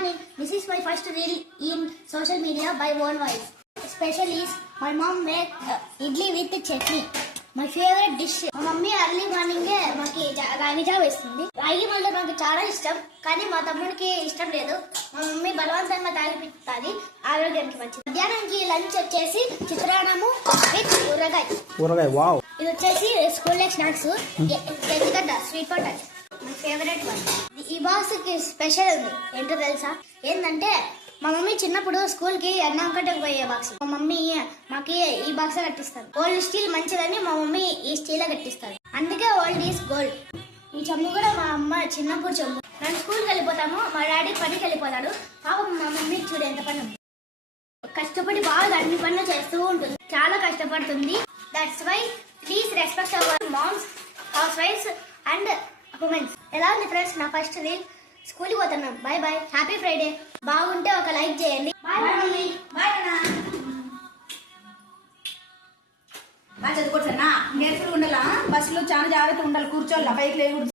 morning. This is my first reel in social media by own voice. Special is my mom make idli with chutney. My favorite dish. మా mummy early morning మాకి రాగి జావ వేస్తుంది. రాగి మళ్ళీ మాకు చాలా ఇష్టం, కానీ మా తమ్ముడికి ఇష్టం లేదు. మా మమ్మీ బలవంతంగా తాగిపిస్తుంది, ఆరోగ్యానికి మంచిది. మధ్యాహ్నానికి లంచ్ వచ్చేసి చిత్రాన్నము విత్ ఊరగాయ. వావ్. ఇది వచ్చేసి స్కూల్ స్నాక్స్ గడ్డ sweet potato. My favourite one. ఈ బాక్స్ కి స్పెషల్ ఉంది, ఏంటో తెలుసా? ఏంటంటే మా మమ్మీ చిన్నప్పుడు స్కూల్ కి అన్నం కట్టకు పోయే బాక్స్. మా మమ్మీ మాకి ఈ బాక్స్ కట్టిస్తారు. ఓల్డ్ స్టీల్ మంచిదని మా మమ్మీ ఈ స్టీల్ కట్టిస్తారు, అందుకే ఓల్డ్ ఈస్ గోల్డ్. ఈ చెమ్ము కూడా మా అమ్మ చిన్నప్పుడు చెమ్ము. నేను స్కూల్కి వెళ్ళిపోతాము, మా డాడీ పనికి వెళ్ళిపోతాడు. పాపం మా మమ్మీ చూడు ఎంత పని ఉంది. కష్టపడి బాగా అన్ని పనులు చేస్తూ ఉంటుంది, చాలా కష్టపడుతుంది. That's why please respect our moms, house wifes and womens. ఎలా ఉంది ఫ్రెండ్స్ నా ఫస్ట్ రీల్? స్కూల్కి పోతున్నాం. Bye bye, happy Friday. బాగుంటే ఒక లైక్ చేయండి. Bye mummy. బాయ్ అన్నా. బాగా చదువుకోవచ్చన్నా, కేర్ఫుల్గా ఉండాలా, బస్సులో చాలా జాగ్రత్తగా ఉండాలి, కూర్చోాలి, పైకి లేకూడదు.